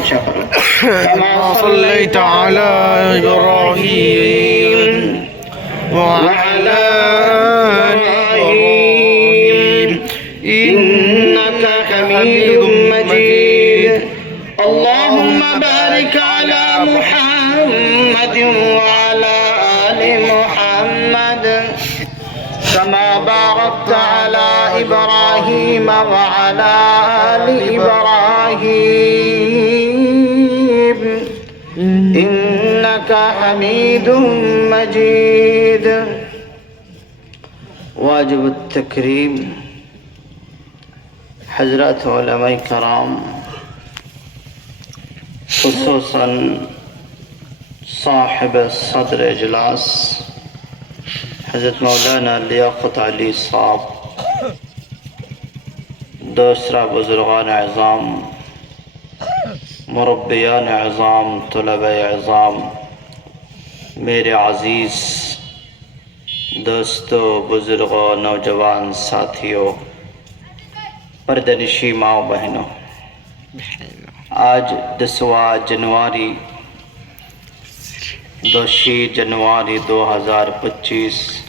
كما صليت على إبراهيم وعلى آل إبراهيم إنك حميد مجيد اللهم بارك على محمد وعلى آل محمد كما باركت على إبراهيم وعلى آل إبراهيم إنك حميد مجيد واجب التكريم حضرات علماء کرام خصوصاً صاحب صدر اجلاس حضرت مولانا لیاقت علی صاحب دوسرا بزرگان اعظام مربیان اعظام طلبہ اعظام میرے عزیز دوستوں بزرگوں نوجوان ساتھیوں پردنشی ماؤں بہنوں آج 10 جنوری 2025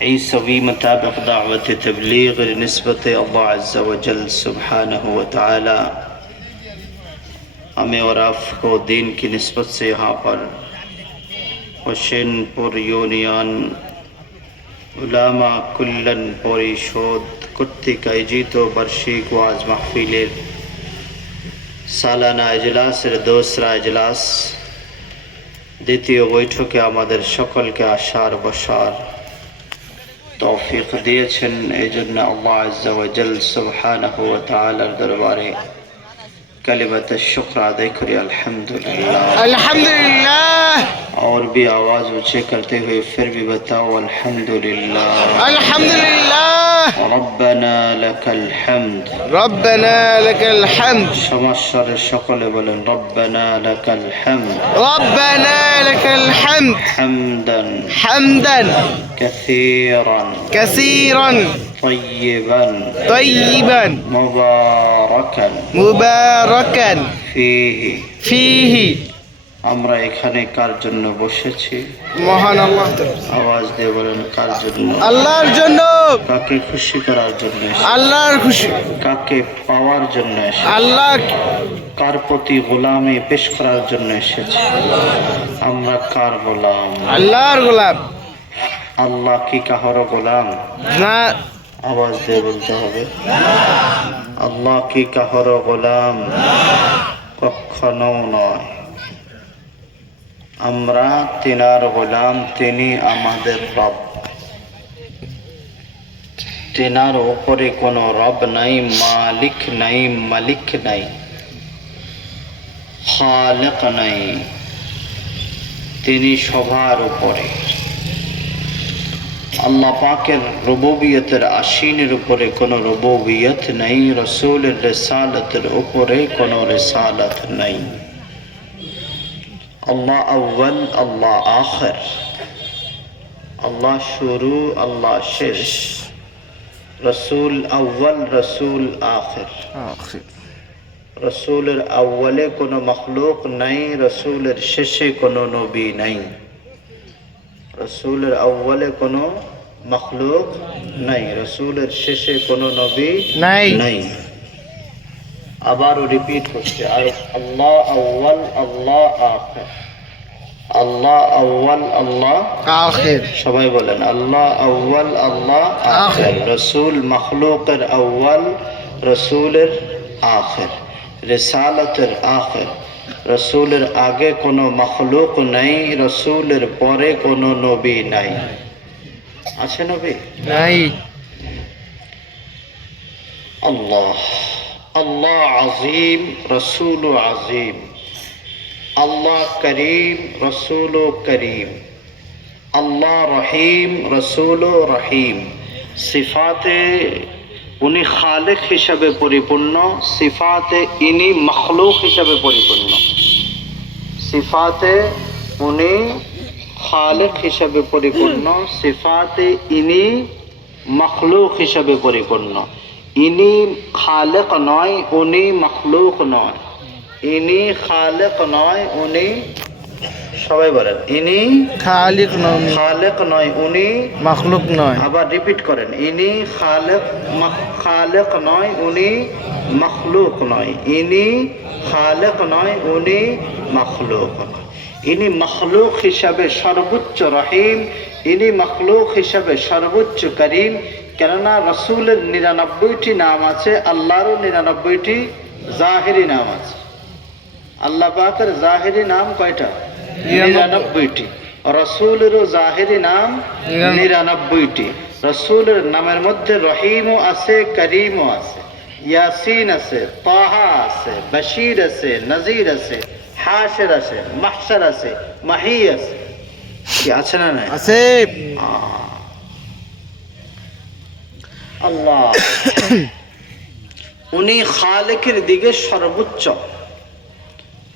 عیسوی مطابق دعوت تبلیغ نسبت اللہ عز و جل سبحانہ و تعالی ہمیں اور آپ کو دین کی نسبت سے یہاں پر حسین پور یونین علامہ کلن پوری شود کتی کائجیتو برشی کو آج محفیل সালানা এজলাসের দোসরা এজলাস দ্বিতীয় বৈঠকে আমাদের সকলকে আসার বসার তৌফিক দিয়েছেন এই জন্য আল্লাহ আজ্জা ওয়া জাল সুবহানাহু ওয়া তাআলার দরবারে कलिमत शुक्र अदा करें अल्हम्दुलिल्लाह अल्हम्दुलिल्लाह और भी आवाज ऊंचे करते हुए फिर भी बताओ अल्हम्दुलिल्लाह अल्हम्दुलिल्लाह रब्बना लकल हम्द रब्बना लकल हम्द समस्यार सकले बोलें रब्बना लकल हम्द रब्बना लकल हम्द हम्दन हम्दन कसीरन कसीरन طيبا طيبا مباركا مباركا فيه আমরা এখানে কার জন্য বসেছি মহান আল্লাহ আওয়াজ দিয়ে বলেন কার জন্য আল্লাহর জন্য কাকে খুশি করার জন্য আল্লাহর খুশি কাকে পাওয়ার জন্য আল্লাহ কার প্রতি গোলামি পেশ করার জন্য এসেছি আমরা কার গোলাম আল্লাহর গোলাম আল্লাহ কি কাহার গোলাম না आवाज दे बोलते হবে আল্লাহ কি কাহার গোলাম কখনো নয় আমরা তিনার গোলাম তিনি আমাদের রব তিনার উপরে কোনো রব নাই মালিক নাই মালিক নাই খালিক নাই তিনি সবার উপরে আল্লাহ পাকের রুবুবিয়তের আশিনের উপরে কোনো রুবুবিয়ত নাই রাসূলের রিসালাতের উপরে কোনো রিসালাত নাই আল্লাহ আউয়াল আল্লাহ আখির আল্লাহ শুরু আল্লাহ শেষ রাসূল আউয়াল রাসূল আখির রাসূলের আউয়ালে কোনো মাখলুক নাই রাসূলের শেষে কোনো নবী নাই রসুলের আউয়ালে কোনো মখলুক নাই রসুলের শেষে কোনো নবী নাই আবারও রিপিট হচ্ছে আর আল্লাহ আউয়াল আল্লাহ আখির আল্লাহ আউয়াল আল্লাহ আখির সবাই বলেন আল্লাহ আউয়াল আল্লাহ আখির রসুল মখলুকের আউয়াল রসুলের আখির রিসালাতের আখির রসুলের আগে কোনো মখলুক নাই রসুলের পরে কোনো নবী নাই আছে নবী নাই আল্লাহ আল্লাহ আজিম রসুল আজিম আল্লাহ করিম রসুল করিম আল্লাহ রহিম রসুল রহিম সিফাতে উনি খালিক হিসাবে পরিপূর্ণ সিফাতে ইনি মখলুক হিসাবে পরিপূর্ণ সিফাতে উনি খালিক হিসাবে পরিপূর্ণ সিফাতে ইনি মখলুক হিসাবে পরিপূর্ণ ইনি খালিক নয় উনি মখলুক নয় ইনি খালেক নয়, উনি, সবাই বলেন ইনি খালিক নয়, খালেক নয়, উনি মাখলুক নয়। আবার রিপিট করেন, ইনি খালেক নয়, উনি মখলুক নয়। ইনি খালেক নয়, উনি মখলুক নয়। ইনি মখলুক হিসাবে সর্বোচ্চ রহিম, ইনি মখলুক হিসাবে সর্বোচ্চ করিম। কেননা রসুলের 99টি নাম আছে, আল্লাহরও 99টি জাহেরি নাম আছে। আল্লাহ পাকের জাহেরি নাম কয়টা? 99টি। রসুলেরও জাহেরি নাম 99টি। রসুলের নামের মধ্যে রহিমও আছে, করিমও আছে, ইয়াসিন আছে, তাহা আছে, বশির আছে, নজির আছে, হাশির আছে, মাহশর আছে, মাহি আছে। কি আছে না নাই? আছে। আল্লাহ উনি খালেকের দিকে সর্বোচ্চ,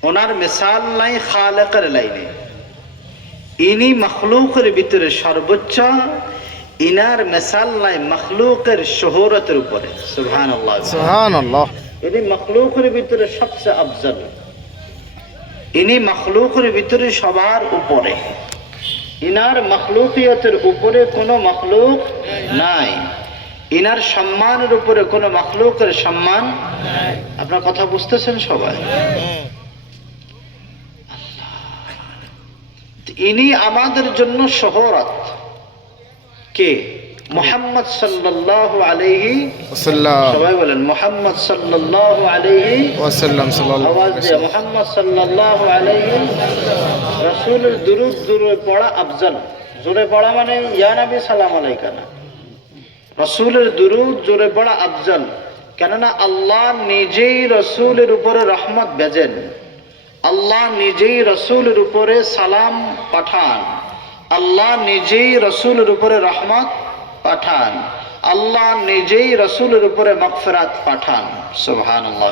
ওনার মিসাল নাই খালেকের লাইনে। ইনি মখলুকের ভিতরে সর্বোচ্চ, ইনার মিসাল নাই মখলুকের শোহরতের উপরে। সুবহানাল্লাহ, সুবহানাল্লাহ। ইনি মখলুকের ভিতরে সবচেয়ে আফজল, ইনি মখলুকের ভিতরে সবার উপরে। ইনার মখলুকিয়তের উপরে কোনো মখলুক নাই, ইনার সম্মানের উপরে কোনো মখলুকের সম্মান। আপনার কথা বুঝতেছেন সবাই? ইনি আমাদের জন্য শোহরত। কে? মুহাম্মদ সাল্লাল্লাহু আলাইহি ওয়াসাল্লাম। সবাই বলেন মুহাম্মদ সাল্লাল্লাহু আলাইহি ওয়াসাল্লাম। আওয়াজ দিয়ে মুহাম্মদ সাল্লাল্লাহু আলাইহি। রাসূলের দুরূদ জোরে পড়া আফজল। জোরে পড়া মানে ইয়া নবী সালাম আলাইকা না, রাসূলের দুরূদ জোরে পড়া আফজল। কেননা আল্লাহ নিজেই রাসূলের উপরে রহমত ভেজেন, আল্লাহ নিজেই রসুলের উপরে সালাম পাঠান, আল্লাহ নিজেই রসুলের উপরে রহমত পাঠান, আল্লাহ নিজেই রসুলের উপরে মাগফিরাত পাঠান। সুবহানাল্লাহ।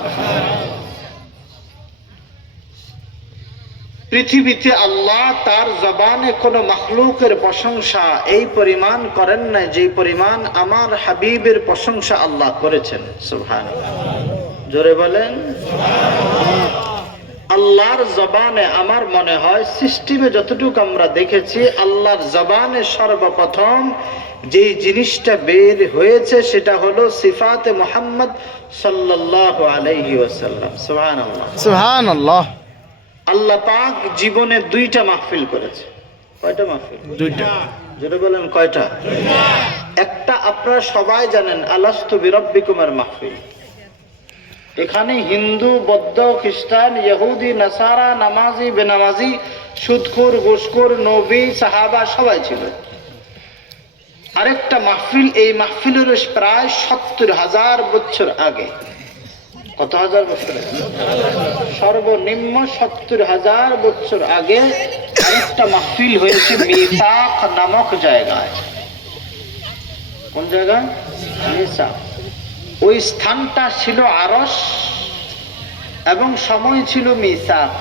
পৃথিবীতে আল্লাহ তার জবানে কোনো মখলুকের প্রশংসা এই পরিমাণ করেন না যে পরিমাণ আমার হাবিবের প্রশংসা আল্লাহ করেছেন। সুবহানাল্লাহ, জোরে বলেন। আল্লাহর জবানে আমার মনে হয় সিস্টেমে যতটুকু আমরা দেখেছি, আল্লাহর জবানে সর্বপ্রথম যেই জিনিসটা বের হয়েছে সেটা হলো সিফাতে মুহাম্মদ সাল্লাল্লাহু আলাইহি ওয়াসাল্লাম। সুবহানাল্লাহ, সুবহানাল্লাহ। আল্লাহ পাক জীবনে 2টা মাহফিল করেছে। কয়টা মাহফিল? 2টা। যেটা বলেন কয়টা? একটা আপনারা সবাই জানেন, আলাস্তু বিরাব্বিকুমের মাহফিল। এখানে হিন্দু, বৌদ্ধ, খ্রিস্টান, ইহুদি, নাসারা, নামাজি, বেনামাজি, সুদখোর, ঘুষখোর, নবী, সাহাবা সবাই ছিল। আরেকটা মাহফিল, এই মাহফিলের প্রায় 70,000 বছর আগে। কত হাজার বছর? সর্বনিম্ন 70,000 বছর আগে আরেকটা মাহফিল হয়েছে মিসাক নামক জায়গায়। কোন জায়গায়? মিসাক। ওই স্থানটা ছিল আরশ এবং সময় ছিল মিসাক।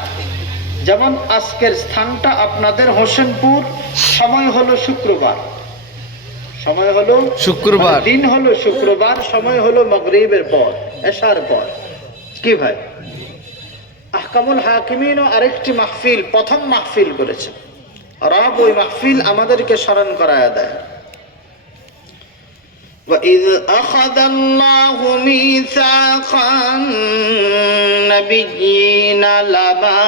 যেমন আজকের স্থানটা আপনাদের হোসেনপুর, সময় হলো শুক্রবার, সময় হলো শুক্রবার, দিন হলো শুক্রবার, সময় হলো মাগরিবের পর, এশার পর। কি ভাই? আহকামুল হাকিমিনও আরেকটি মাহফিল, প্রথম মাহফিল করেছে। রব ওই মাহফিল আমাদেরকে স্মরণ করায়া দেয়। وَإِذْ أَخَذَ اللَّهُ مِيثَاقَ النَّبِيِّينَ لَمَا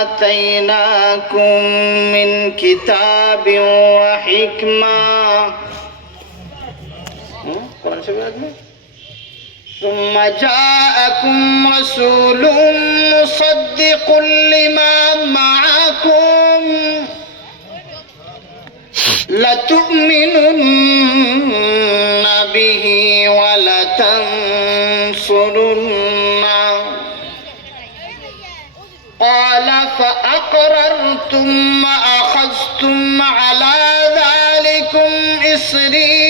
آتَيْنَاكُم مِّن كِتَابٍ وَحِكْمَةٍ ثُمَّ جَاءَكُمْ رَسُولٌ مُصَدِّقٌ لِّمَا مَعَكُمْ لَتُؤْمِنُنَّ بِهِ وَلَتَنصُرُنَّهُ قَالَ فَأَقْرَرْتُمْ وَأَخَذْتُمْ عَلَى ذَلِكُمْ إِصْرِي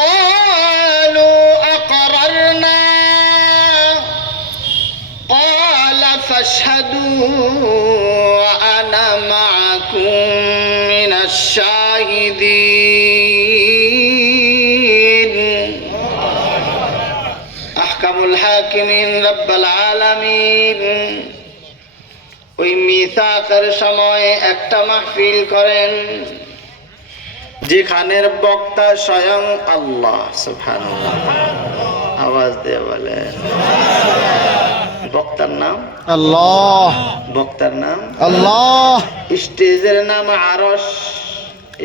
قَالُوا أَقْرَرْنَا قَالَ فَاشْهَدُوا وَأَنَا مَعَكُمْ مِنَ الشَّاهِدِينَ হাকিমিন রব্বুল আলামিন ওই মিসাকের সময় একটা মাহফিল করেন যেখানের বক্তা স্বয়ং আল্লাহ সুবহানাল্লাহ। আওয়াজ দিয়ে বলেন বক্তার নাম আল্লাহ, বক্তার নাম আল্লাহ। স্টেজের নাম আরশ,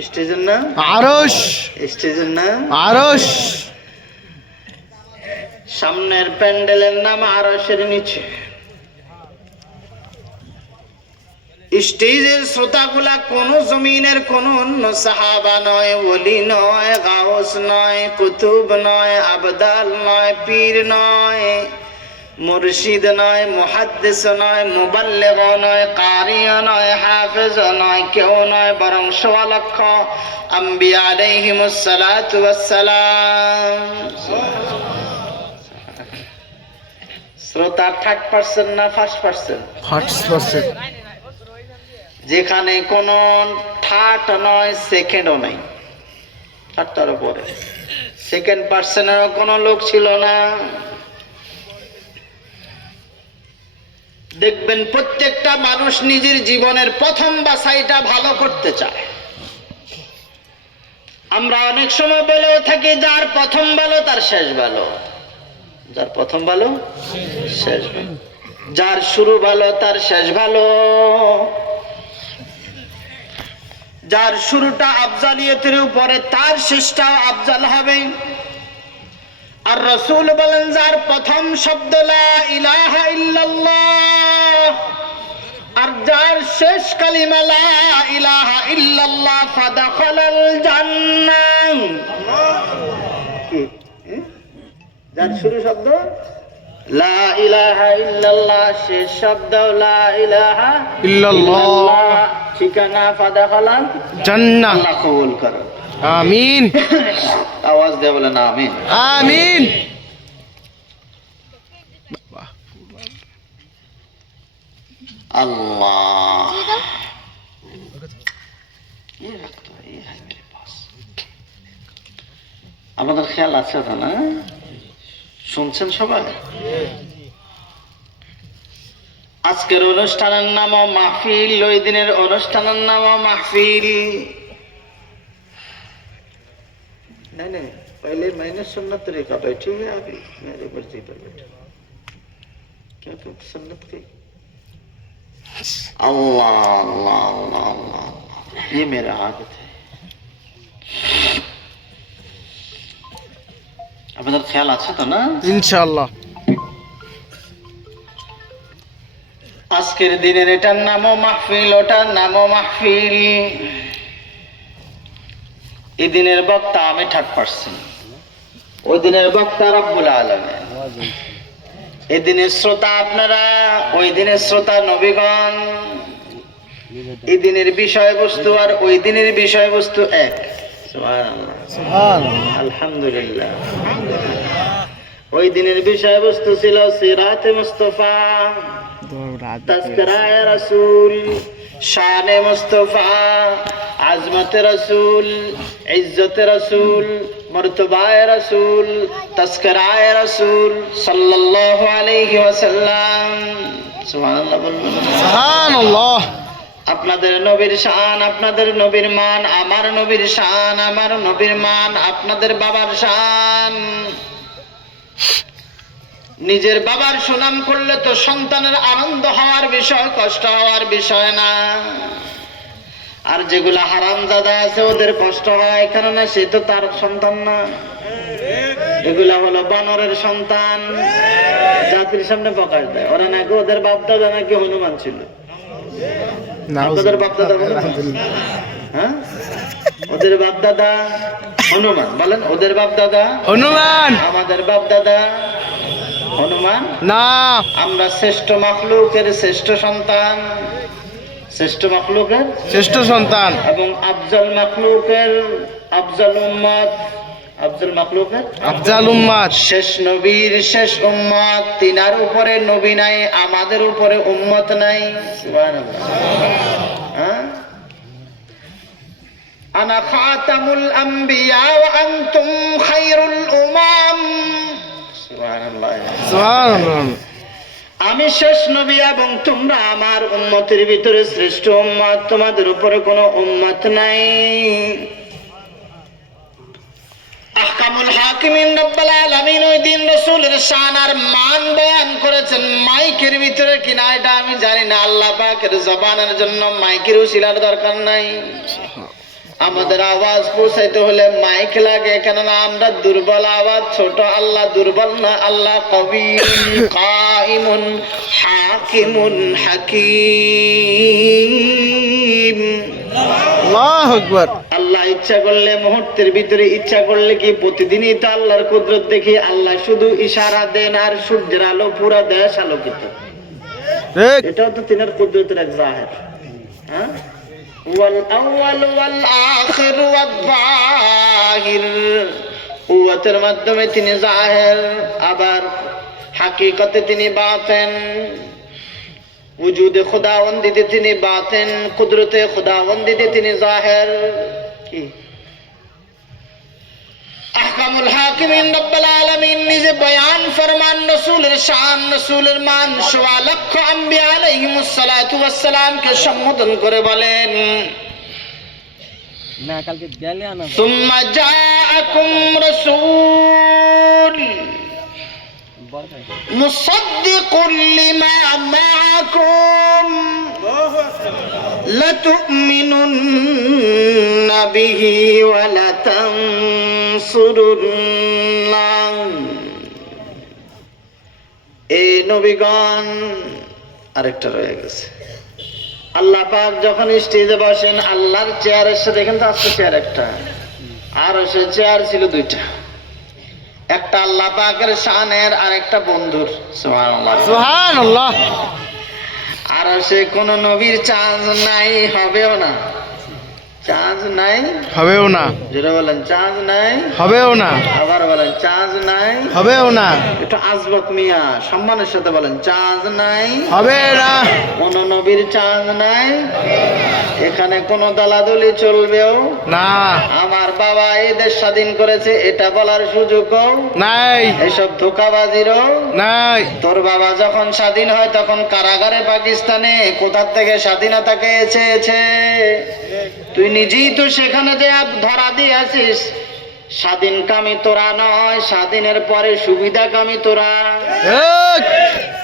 স্টেজের নাম আরশ, স্টেজের নাম আরশ। সামনের প্যান্ডেলের নাম আরশের নিচে। স্টেজের শ্রোতাগুলা কোন জমিনের কোন অন্য সাহাবা নয়, ওলি নয়, গাউস নয়, কুতুব নয়, আবদাল নয়, পীর নয়, মুর্শিদ নয়, মুহাদ্দিস নয়, মুবাল্লিগ নয়, কারি নয়, হাফেজ নয়, কেউ নয়, বরং সোয়া লক্ষ আম্বিয়া আলাইহিমুস সালাতু ওয়াস সালাম। শ্রোতা 30% না 5%? 5%। যেখানে কোনো থার্ড নয়, সেকেন্ডও নাই, থার্ডটার উপরে সেকেন্ড পার্সনেরও কোনো লোক ছিল না। দেখবেন প্রত্যেকটা মানুষ নিজের জীবনের প্রথম বাছাইটা ভালো করতে চায়। আমরা অনেক সময় বলেও থাকি যার প্রথম ভালো তার শেষ ভালো, যার প্রথম ভালো শেষ ভালো, যার শুরু ভালো তার শেষ ভালো। যার শুরুটা আফজালিয়তের উপরে তার শেষটাও আফজাল হবে। আর রাসূল বলেন যার প্রথম শব্দ লা ইলাহা ইল্লাল্লাহ আর যার শেষ কালিমা লা ইলাহা ইল্লাল্লাহ ফাদাখালাল জান্নাহ। যার শুরু শব্দ লা ইলাহা ইল্লাল্লাহ, শেষ শব্দ লা ইলাহা ইল্লাল্লাহ, ঠিকানা ফাদাখালাল জান্নাহ। আল্লাহ কবুল করো, আমিন। আওয়াজ দিয়ে বলেন আমিন, আমিন। আল্লাহ। আপনাদের খেয়াল আছে তো না? শুনছেন সবাই? আজকের অনুষ্ঠানের নামও মাহফিল, ওই দিনের অনুষ্ঠানের নামও মাহফিল। नहीं नहीं, पहले मैंने सुन्नत तरीका बैठी है, अभी मेरे मर्जी पर बैठा क्या तुम सुन्नत की। अल्लाह अल्लाह अल्लाह अल्लाह, ये मेरा आदत है। আপনাদের খেয়াল আছে তো না? ইনশাআল্লাহ। আজকের দিনের এটার নামও মাহফিল, ওটার নামও মাহফিল। এই দিনের বক্তা আমি 30%, ওই দিনের বক্তা রব্বুল আলামিন। এই দিনের শ্রোতা আপনারা, ওই দিনের শ্রোতা নবীগণ। এই দিনের বিষয়বস্তু আর ওই দিনের বিষয়বস্তু এক। সুবহানাল্লাহ, সুবহানাল্লাহ, আলহামদুলিল্লাহ। ওই দিনের বিষয়বস্তু ছিল সিরাতে মুস্তাফা, তাজকিরায়ে রাসূল, শানে মুস্তাফা, আজমতে রাসূল, ইজ্জতে রাসূল, মর্তবায়ে রাসূল, তাজকিরায়ে রাসূল সাল্লাল্লাহু আলাইহি ওয়াসাল্লাম। সুবহানাল্লাহ বলবেন, সুবহানাল্লাহ। আপনাদের নবীর শান, আপনাদের নবীর মান, আমার নবীর শান, আমার নবীর মান, আপনাদের বাবার শান। নিজের বাবার সুনাম করলে তো সন্তানের আনন্দ হওয়ার বিষয়, কষ্ট হওয়ার বিষয় না। আর যেগুলা হারামজাদা আছে ওদের কষ্ট হয়, কেননা সে তো তার সন্তান না। এগুলা হলো বানরের সন্তান, জাতির সামনে প্রকাশ দেয়। ওরা নাকি ওদের বাপদাদা নাকি হনুমান ছিল। আপনাদের বাপদাদা হনুমান? হ্যাঁ, ওদের বাপদাদা হনুমান। বলেন ওদের বাপদাদা হনুমান, আমাদের বাপদাদা হনুমান না। আমরা শ্রেষ্ঠ মাখলুকের শ্রেষ্ঠ সন্তান, শ্রেষ্ঠ মাখলুকের শ্রেষ্ঠ সন্তান এবং আফজল মাখলুকের আফজল উম্মত, আফজল মাখলুকের আফজাল উম্মাত, শেষ নবীর শেষ উম্মত। তিনার উপরে নবী নাই, আমাদের উপরে উম্মত নাই। সুবহানাল্লাহ। হ্যাঁ, আনা খাতামুল আম্বিয়া ওয়া আনতুম খায়রুল উমাম। সুবহানাল্লাহ। সুবহানাল্লাহ। আমি শেষ নবী এবং তোমরা আমার উম্মতের ভিতরে শ্রেষ্ঠ উম্মত, তোমাদের উপরে কোনো উম্মত নাই। আহকামুল হাকিমিন রব্বুল আলামিন ওই দিন রাসূলের শান আর মান বয়ান করেছেন মাইকের ভিতরে কিনা এটা আমি জানি না। আল্লাহ পাকের জবানের জন্য মাইকের উসিলার দরকার নাই। আমাদের আওয়াজ পৌঁছাইতে হলে মাইক লাগে, কেননা আমরা দুর্বল আওয়াজ, ছোট। আল্লাহ দুর্বল না, আল্লাহ কবি কাইমুন হাকিমুন হাকিম। আল্লাহু আকবার। আল্লাহ ইচ্ছা করলে মুহূর্তের ভিতরে, ইচ্ছা করলে কি প্রতিদিনই তো আল্লাহর কুদরত দেখি। আল্লাহ শুধু ইশারা দেন আর সূর্যের আলো পুরা দেশ আলোকিত। ঠিক। এটাও তো তিনার কুদরতের এক জাহের। হ্যাঁ, ওয়াল আউয়াল ওয়াল আখির ওয়াল যাহির, কুওয়াতের মাধ্যমে তিনি জাহের, আবার হাকিকতে তিনি বাতেন। উজুদে খুদাবন্দিতে তিনি বাতেন, কুদরতে খুদাবন্দিতে তিনি জাহের। কি আহকামুল হাকিমিন রব্বুল আলামিন নিজে বয়ান ফরমান রাসূলের শান, রাসূলের মান। সোয়া লক্ষ আম্বিয়া আলাইহিমুস সালাতু ওয়াস সালামকে সম্বোধন করে বলেন, না কালকে গেলে আনা সুম্মা জাআকুম রাসূল মুসাদ্দিকুল লিমা মাআকুম লাতুমিনুন্না বিহি ওয়া লাতানসুরুন্নাহ। এই নবীগণ, আরেকটা রয়ে গেছে। আল্লাহ পাক যখন স্টেজে বসেন, আল্লাহর চেয়ারের সাথে, দেখেন তো আজকে চেয়ার একটা, আর সে চেয়ার ছিল দুইটা, একটা আল্লাহ পাকের শানের আর একটা বন্ধুর। সুবহানাল্লাহ সুবহানাল্লাহ। আর সে কোন নবীর চাঁদ নাই, হবেও না। চাঁদ নাই, হবেও না। যেটা বলেন চাঁদ নাই, হবেও না। আবার বলেন চাঁদ নাই, হবেও না। একটু আজবক মিয়া সম্মানের সাথে বলেন চাঁদ নাই, হবে না। কোন নবীর চাঁদ নাই। এখানে কোন দলাদলি চলবেও না। আমার বাবা এই দেশ স্বাধীন করেছে এটা বলার সুযোগও নাই। এসব ধোঁকাবাজিরও নাই। তোর বাবা যখন স্বাধীন হয় তখন কারাগারে পাকিস্তানে, কোথার থেকে স্বাধীনতা চেয়েছে? তুই নিজেই তো সেখানে যে ধরা দিয়ে আছিস। স্বাধীন কামী তোরা নয়, স্বাধীনের পরে সুবিধা কামী তোরা। ঠিক।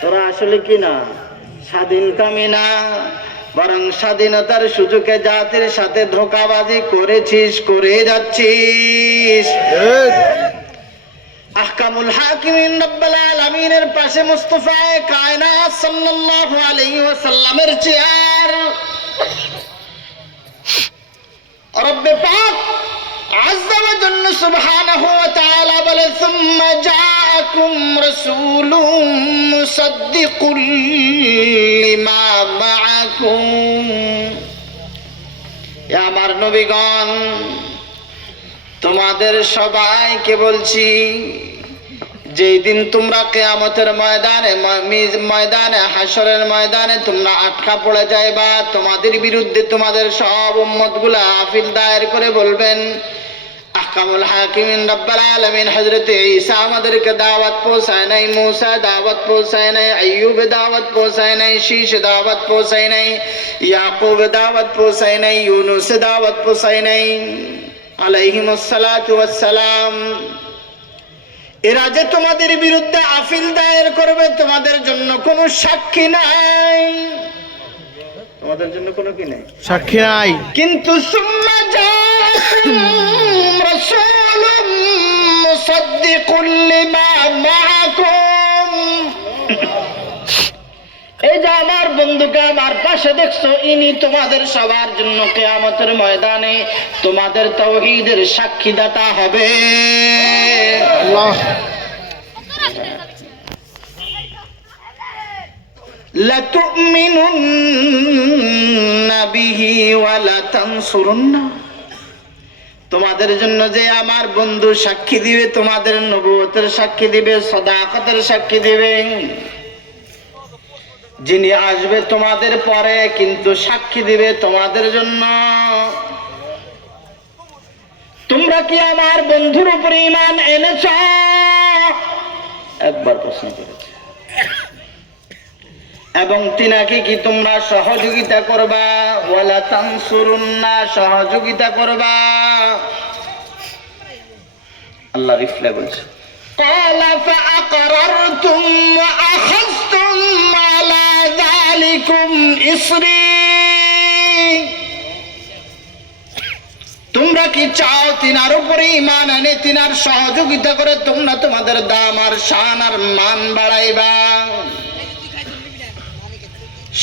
তোরা আসলে কি না স্বাধীন কামী না, বরং স্বাধীনতার সুযোগে জাতির সাথে ধোঁকাবাজি করেছিস, করে যাচ্ছিস। ঠিক। আহকামুল হাকিমিন রব্বুল আলামিনের পাশে মুস্তাফায়ে কায়নাত সাল্লাল্লাহু আলাইহি ওয়াসাল্লামের চেয়ার। রব্বে পাক আযজা ওয়া জাল্লা সুবহানাহু ওয়া তাআলা বলে, সুম্মা জাআকুম রাসূলুম মুসাদ্দিকুল লিমা মাআকুম। এ আমার নবীগণ, তোমাদের সবাইকে বলছি, যেই দিন তোমরা কিয়ামতের ময়দানে হাশরের ময়দানে তোমরা আটকা পড়ে যাইবা, তোমাদের বিরুদ্ধে তোমাদের সব উম্মতগুলা আপিল দায়ের করে বলবেন। আহকামুল হাকিমিন রব্বুল আলামিন হযরত ঈসা আমাদেরকে দাওয়াত পৌঁছায় নাই, মুসা দাওয়াত পৌঁছায় নাই, আইয়ুব দাওয়াত পৌঁছায় নাই, শীশ দাওয়াত পৌঁছায় নাই, ইয়াকুব দাওয়াত পৌঁছায় নাই, ইউনুস দাওয়াত পৌঁছায় নাই আলাইহিমুস সালাতু ওয়াস সালাম। এরা যে তোমাদের বিরুদ্ধে আপিল দায়ের করবে, তোমাদের জন্য কোনো সাক্ষী নাই, তোমাদের জন্য কোনো কি নাই, সাক্ষী নাই। কিন্তু সুম্মা জাআকুম রাসূলুম মুসাদ্দিকুল লিমা মাআকুম। এই যে আমার বন্ধুকে আমার পাশে দেখছো, ইনি তোমাদের সবার জন্য কিয়ামতের ময়দানে তোমাদের তাওহীদের সাক্ষীদাতা হবে। আল্লাহ। লাতুমিনুন্না বিহি ওয়া লাতানসুরুন্না। তোমাদের জন্য যে আমার বন্ধু সাক্ষী দিবে, তোমাদের নবুয়তের সাক্ষী দিবে, সাদাকতের সাক্ষী দিবে, যিনি আসবে তোমাদের পরে কিন্তু সাক্ষী দিবে তোমাদের জন্য। তোমরা কি আমার বন্ধুর উপরে ঈমান এনেছ? একবার প্রশ্ন করেছে। এবং তিনাকে কি তোমরা সহযোগিতা করবা? ওয়ালা তানসুরুন্না, সহযোগিতা করবা। আল্লাহ রিপ্লাই বলছে, ক্বালা ফাআকরারতুম ওয়া আখাযতুম আলা যালিকুম ইসরি। তোমরা কি চাও তিনার উপরে ঈমান এনে তিনার সহযোগিতা করে তোমরা তোমাদের দাম আর শান আর মান বাড়াইবা?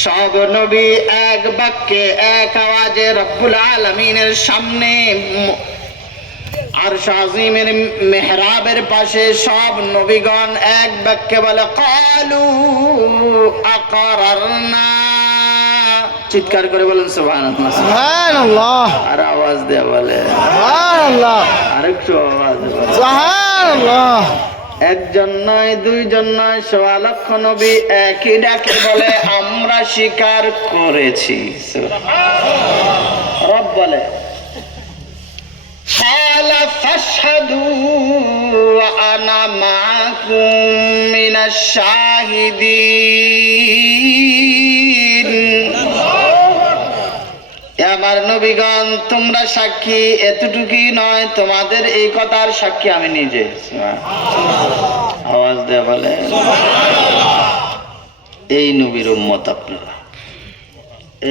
সব নবী এক বাক্যে এক আওয়াজে রব্বুল আলামিনের সামনে আরশ আজিমের মেহরাবের পাশে সব নবীগণ এক বাক্যে বলে ক্বালু আকরারনা। চিৎকার করে বলেন সুবহানাল্লাহ, সুবহানাল্লাহ। আর আওয়াজ দেয়া বলে সুবহানাল্লাহ, আরেকটু আওয়াজ বলে সুবহানাল্লাহ। একজন নয়, দুইজন নয়, ১০০ লক্ষ নবী একই ডাকে বলে আমরা স্বীকার করেছি। রব বলে ক্বালা ফাশহাদু ওয়া আনা মাআকুম মিনাশ শাহিদিন। আমার নবীগণ তোমরা সাক্ষী, এতটুকুই নয়, তোমাদের এই কথার সাক্ষী আমি নিজে। আওয়াজ দেয়া বলে এই নবীর উম্মত আপনারা,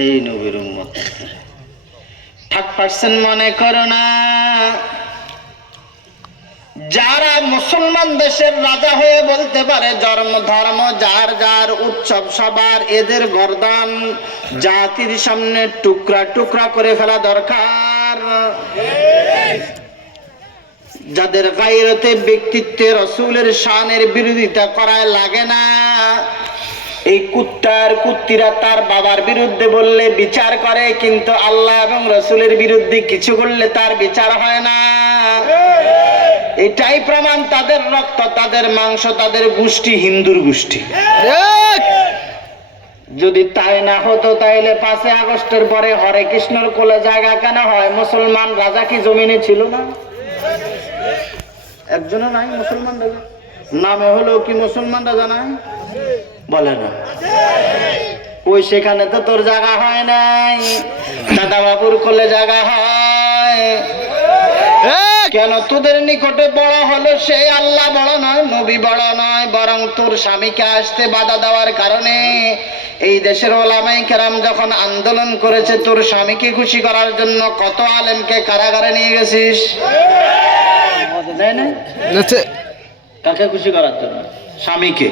এই নবীর উম্মত। 30% মনে করো না। যারা মুসলমান দেশের রাজা হয়ে বলতে পারে ধর্ম যার যার, উৎসব সবার, এদের গর্দান জাতির সামনে টুকরা টুকরা করে ফেলা দরকার। যাদের গায়রতে, ব্যক্তিত্বে রাসূলের শানের বিরোধিতা করায় লাগে না, এই কুত্তার কুত্তিরা তার বাবার বিরুদ্ধে বললে বিচার করে, কিন্তু আল্লাহ এবং রাসূলের বিরুদ্ধে কিছু করলে তার বিচার হয় না। এটাই প্রমাণ তাদের রক্ত, তাদের মাংস, তাদের গোষ্ঠী হিন্দুর গোষ্ঠী। যদি তাই না হতো তাইলে 5 আগস্টের পরে হরে কৃষ্ণর কোলে জায়গা কেন হয়? মুসলমান রাজা কি জমিনে ছিল না? একজনও নাই মুসলমান রাজা, নামে হলেও কি মুসলমান রাজা নাই? বলে না। ওই সেখানে তো তোর জায়গা হয় নাই, দাদা বাবুর কোলে জায়গা হয়। কেন তোদের নিকটে বড় হলো সে আল্লাহ বড় নয়, নবী বড় নয়, বরং তোর স্বামীকে আসতে বাধা দেওয়ার কারণে এই দেশের ওলামায়ে কেরাম যখন আন্দোলন করেছে তোর স্বামীকে খুশি করার জন্য, কত আলেমকে কারাগারে নিয়ে গেছিস? কাকে খুশি করার জন্য? স্বামীকে।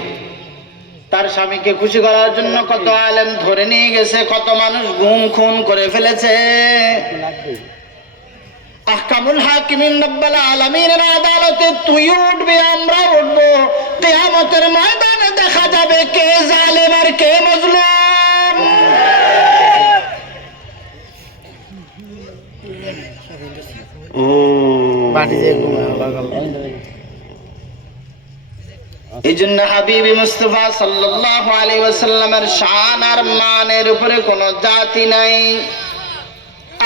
তার স্বামীকে খুশি করার জন্য কত আলেম ধরে নিয়ে গেছে, কত মানুষ গুম খুন করে ফেলেছে। আহকামুল হাকিমিন রব্বুল আলামিনের আদালতে তুই উঠবি, আমরা উঠব, কিয়ামতের ময়দানে দেখা যাবে কে জালেম আর কে মজলুম। ও এই জন্য হাবিবি মুস্তাফা সাল্লাল্লাহু আলাইহি ওয়াসাল্লামের শান আর মানের উপরে কোনো জাতি নাই।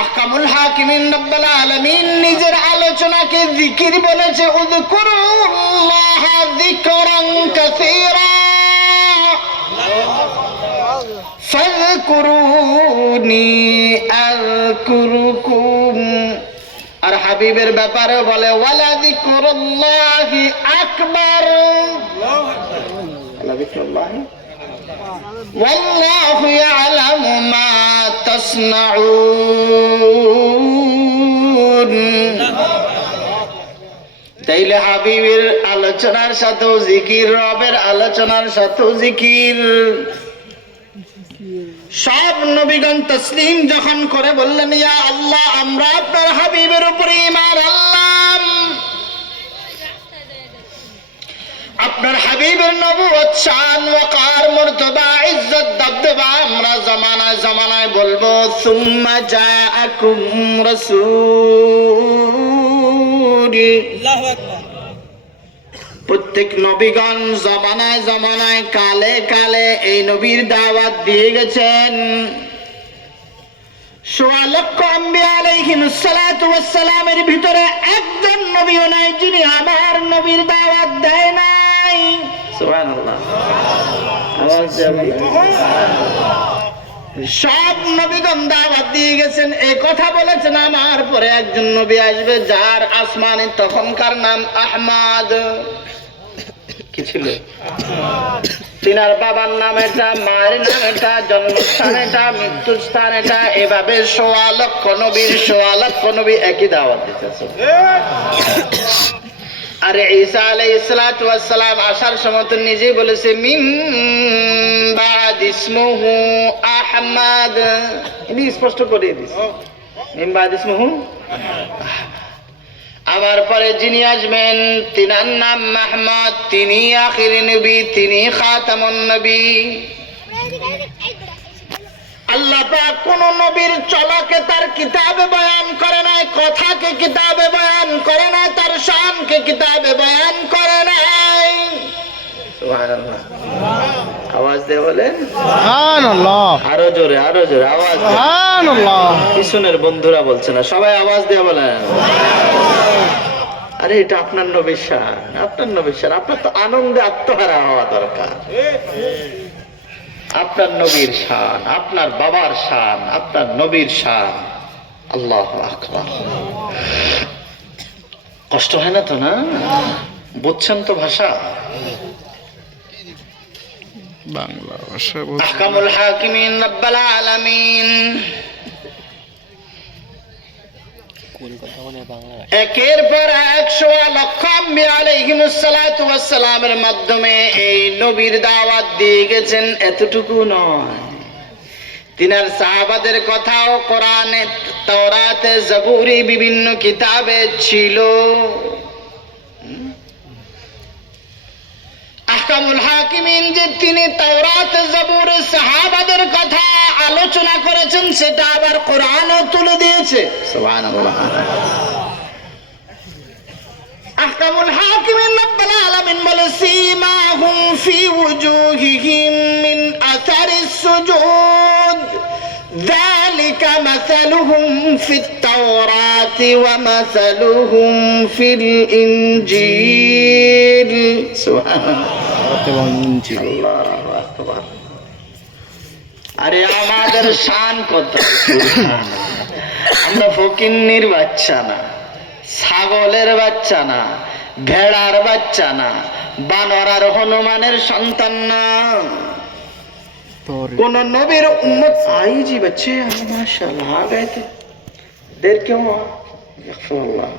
আহকামুল হাকিমিন রব্বুল আলামিন নিজের আলোচনাকে জিকির বলেছে, উযকুরুল্লাহ যিকরান কাসীরা ফাযকুরুনি আযকুরুকুম। আর হাবিবের ব্যাপারে বলে ওয়ালা যিকরুল্লাহি আকবার, ওয়ালা যিকরুল্লাহি ওয়াল্লাহু ইয়ালামু মা তাসনাউন। তাইলে হাবিবের আলোচনার সাথেও জিকির, রবের আলোচনার সাথেও জিকির। সব নবীগণ তসলিম যখন করে বললেন ইয়া আল্লাহ, আমরা আপনার হাবিবের উপরে ঈমান আনলাম, আপনার হাবিবের নবুয়ত, শান, ওয়াকার, মর্তবা, ইজ্জত, দবদবা আমরা জামানায় জামানায় বলবো। সুম্মা জাআকুম রাসূল, আল্লাহু আকবার। প্রত্যেক নবীগণ জামানায় জামানায়, কালে কালে এই নবীর দাওয়াত দিয়ে গেছেন। ১৬ লক্ষ আম্বিয়া আলাইহিমুস সালাতু ওয়াস সালামের ভিতরে একজন নবীও নাই যিনি আমার নবীর দাওয়াত দেয় নাই। আওয়াজ দেয়া বলেন। সব নবীগণ দাওয়াত দিয়ে গেছেন, এই কথা বলেছেন আমার পরে একজন নবী আসবে যার আসমানে তখনকার নাম আহমদ। কি ছিল? তিনার বাবার নাম এটা, মায়ের নাম এটা, জন্মস্থান এটা, মৃত্যুর স্থান এটা, এভাবে ১৬ লক্ষ নবী একই দাওয়াত দিতেছে। আরে ঈসা আলাইহিস সালাতু ওয়াস সালাম আসার সময় তো নিজেই বলেছে মিন বাদ ইসমুহু আহমদ, ইনি স্পষ্ট করে দিয়েছে মিন বাদ ইসমুহু। আমার পরে যিনি আসবেন তিনার নাম মাহমদ, তিনি আখির নবী, তিনি খাতামুন নবী। আল্লাহ পাক কোন নবীর চলাকে তার কিতাবে বয়ান করে নাই, কথাকে কিতাবে বয়ান করে নাই, তার শানকে কিতাবে বয়ান করে নাই। সুবহানাল্লাহ, আওয়াজ দিয়ে বলেন সুবহানাল্লাহ, আরো জোরে আওয়াজ দিয়ে। সুবহানাল্লাহ। পিছনের বন্ধুরা বলছে না, সবাই আওয়াজ দিয়ে বলেন। আরে এটা আপনার নবীর শান, আপনার নবীর শান, আপনার তো আনন্দে আত্মহারা হওয়া দরকার। আপনার নবীর শান, আপনার বাবার শান, আপনার নবীর শান। আল্লাহু আকবার। কষ্ট হয় না তো? না বুঝছেন তো ভাষা? বাংলা ভাষা আহকামুল হাকিমিন রাব্বুল আলামিন। একের পর এক ১৬ লক্ষ আম্বিয়া আলাইহিমুস সালাতু ওয়াস সালামের মাধ্যমে এই নবীর দাওয়াত দিয়ে গেছেন। এতটুকু নয়, তিনার সাহাবাদের কথাও কোরআনে, তাওরাতে, জাবুরে, বিভিন্ন কিতাবে ছিল। আহকামুল হাকিমিন যে তিনি তাওরাত, জাবুর, সাহাবাদের কথা আলোচনা করেছেন, সেটা আবার কোরআনও তুলে দিয়েছে। সুবহানাল্লাহ। আহকামুল হাকিমিন রাব্বুল আলামিন বলে সীমাহুম ফি ওয়ুজুহিহিম মিন আসারিস সুজুদ যালিকা মাসালুহুম ফিত তাওরাতি ওয়া মাসালুহুম ফিল ইনজিল। সুবহানাল্লাহ, আল্লাহু আকবার। আরে আমাদের শান কত! আমরা ফকিন্নির বাচ্চা না, ছাগলের বাচ্চা না, ভেড়ার বাচ্চা না, বানর আর হনুমানের সন্তান না। কোন নবীর উম্মত आई जी बच्चे माशाल्लाह आ गए थे, देर क्यों हुआ? यगफिरुल्लाह,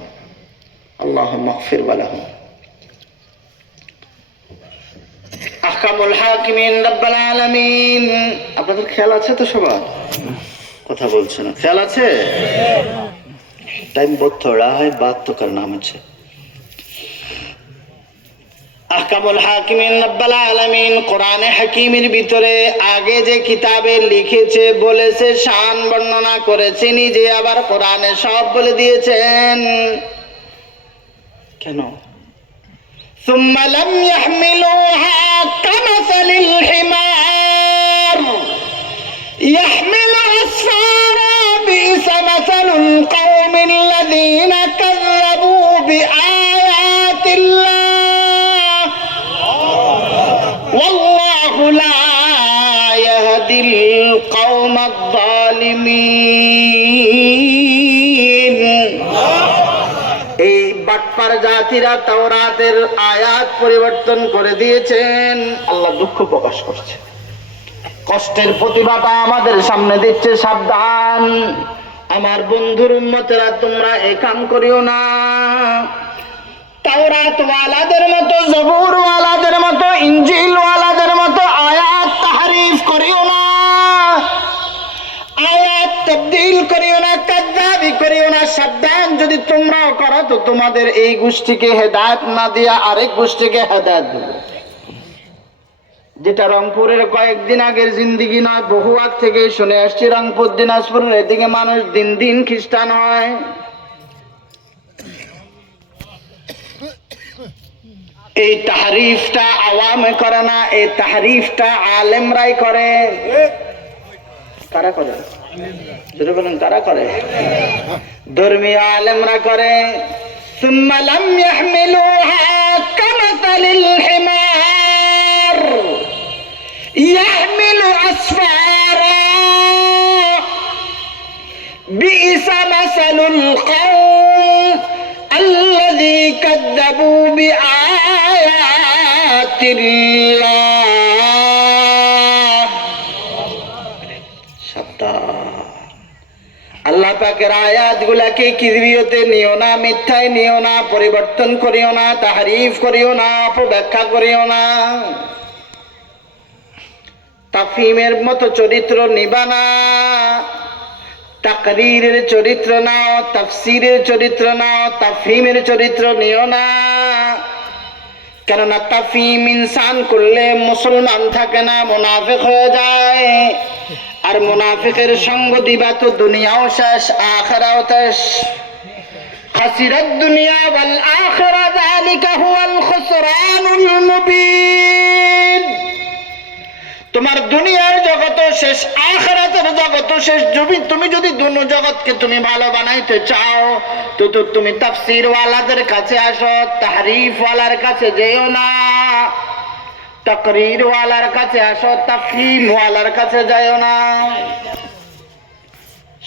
अल्लाहुम्मा इगफिर लहुम। আহকামুল হাকিমিন রাব্বুল আলামিন। আপনাদের খেয়াল আছে তো? সবার কথা বলছে না, খেয়াল আছে? टाइम बहुत थोड़ा है, बात तो करना मुझे। আহকামুল হাকিমিন রাব্বুল আলামিন কোরআনে হাকিমের ভিতরে আগে যে কিতাবে লিখেছে, বলেছে, শান বর্ণনা করেছে, নিজে আবার কোরআনে সব বলে দিয়েছেন। কেন? ثم لم يحملوها كمثل الحمار يحمل أسفارا بئس مثل القوم الذين كذبوا بآيات الله والله لا يهدي القوم الظالمين। এই বাটপার জাতিরা তাওরাতের আয়াত পরিবর্তন করে দিয়েছেন। আল্লাহ দুঃখ প্রকাশ করছে, কষ্টের প্রতিভাটা আমাদের সামনে দিচ্ছে। সাবধান আমার বন্ধুর উম্মতেরা, তোমরা এই কাম করিও না। তাওরাত ওয়ালাদের মতো, জবুর ওয়ালাদের মতো, ইনজিল ওয়ালাদের মতো আয়াত তাহরিফ করিও না, আয়াত তাবদীল করিও না, কাযযাবি করিও না। সাবধান, যদি তোমরাও করো তো তোমাদের এই গোষ্ঠীকে হেদায়েত না দিয়া আরেক গোষ্ঠীকে হেদায়েত দেবে। যেটা রংপুরের কয়েকদিন আগের জিন্দিগি নয়, বহু আগ থেকে শুনে আসছি। রংপুর, দিনাজপুরের এদিকে মানুষ দিন দিন খ্রিস্টান হয়। এই তাহরিফটা আওয়ামে করে না, এই তাহরিফটা আলেমরাই করে। কারা করে? যদি বলেন কারা করে? ধর্মীয় আলেমরা করে। ثم لم يحملوها كمثل الحمار মাসালুল কওম আল্লাযী কাযযাবু বিআয়াতিল্লাহ। সাবধান, আল্লাহ পাকের আয়াতগুলাকে কিরবিয়তে নিও না, মিথ্যায় নিও না, পরিবর্তন করিও না, তাহরিফ করিও না, অপব্যাখ্যা করিও না। তাফহিমের মতো চরিত্র নিবা না, তাকরীরের চরিত্র নাও, তাফসীরের চরিত্র নাও, তাফহিমের চরিত্র নিও না। কেননা তাফহিম ইনসান করলে মুসলমান থাকে না, মুনাফিক হয়ে যায়। আর মুনাফিকের সঙ্গ দিবা তো দুনিয়াও শেষ, আখিরাও শেষ। খাসিরাত দুনিয়া ওয়াল আখিরা, যালিকা হুয়াল খুসরানুল মুবিন। তোমার দুনিয়ার জগৎ শেষ, আখিরাতের জগৎ শেষ। তুমি যদি দুনো জগৎকে তুমি ভালো বানাইতে চাও তো তুমি তাফসীর ওয়ালাদের কাছে আসো, তাহরিফ ওয়ালার কাছে যেও না। তাকরীর ওয়ালার কাছে আসো, তাফহিম ওয়ালার কাছে যাও না।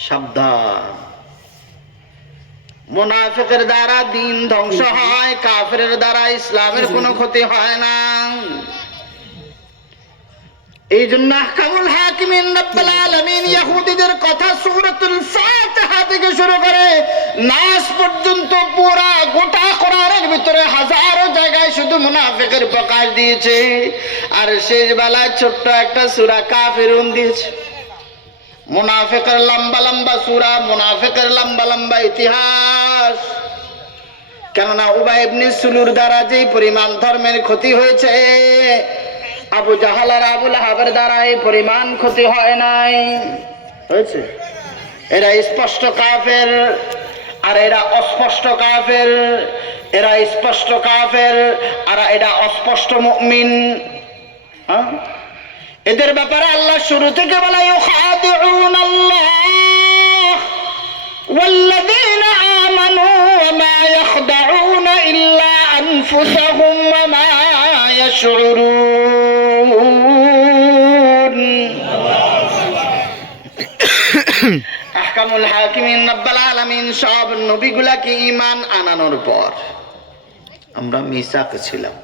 সাবধান, মুনাফিকের দ্বারা দ্বীন ধ্বংস হয়, কাফিরের দ্বারা ইসলামের কোনো ক্ষতি হয় না। এই জন্য আহকামুল হাকিমিন রাব্বুল আলামিন ইহুদিদের কথা সূরাতুল ফাতিহা থেকে শুরু করে নাস পর্যন্ত পুরা গোটা কোরআনের ভিতরে হাজারো জায়গায় শুধু মুনাফিকের প্রকাশ দিয়েছে। আর শেষ বেলায় ছোট্ট একটা সূরা কাফিরুন দিয়েছে। মুনাফিকের লম্বা লম্বা সূরা, মুনাফিকের লম্বা লম্বা ইতিহাস। কেননা উবাই ইবনে সুলুর দ্বারা যেই পরিমাণ ধর্মের ক্ষতি হয়েছে, আবু জাহাল আর আবু লাহাবের দ্বারা এই পরিমাণ ক্ষতি হয় নাই, হয়েছে। এরা স্পষ্ট কাফের আর এরা অস্পষ্ট কাফের, এরা স্পষ্ট কাফের আর এরা অস্পষ্ট মুমিন। হ্যাঁ, এদের ব্যাপারে আল্লাহ শুরু থেকে বলা, ইউখাদিউনাল্লাহ ওয়াল্লাযীনা আমানু ওয়া মা ইয়াখদাউনা ইল্লা আনফুসাহুম ওয়া মা ইয়াশউরুন। আহকামুল হাকিমিন রাব্বুল আলামিন সব নবীগুলাকে ঈমান আনানোর পর আমরা মিসাক ছিলাম।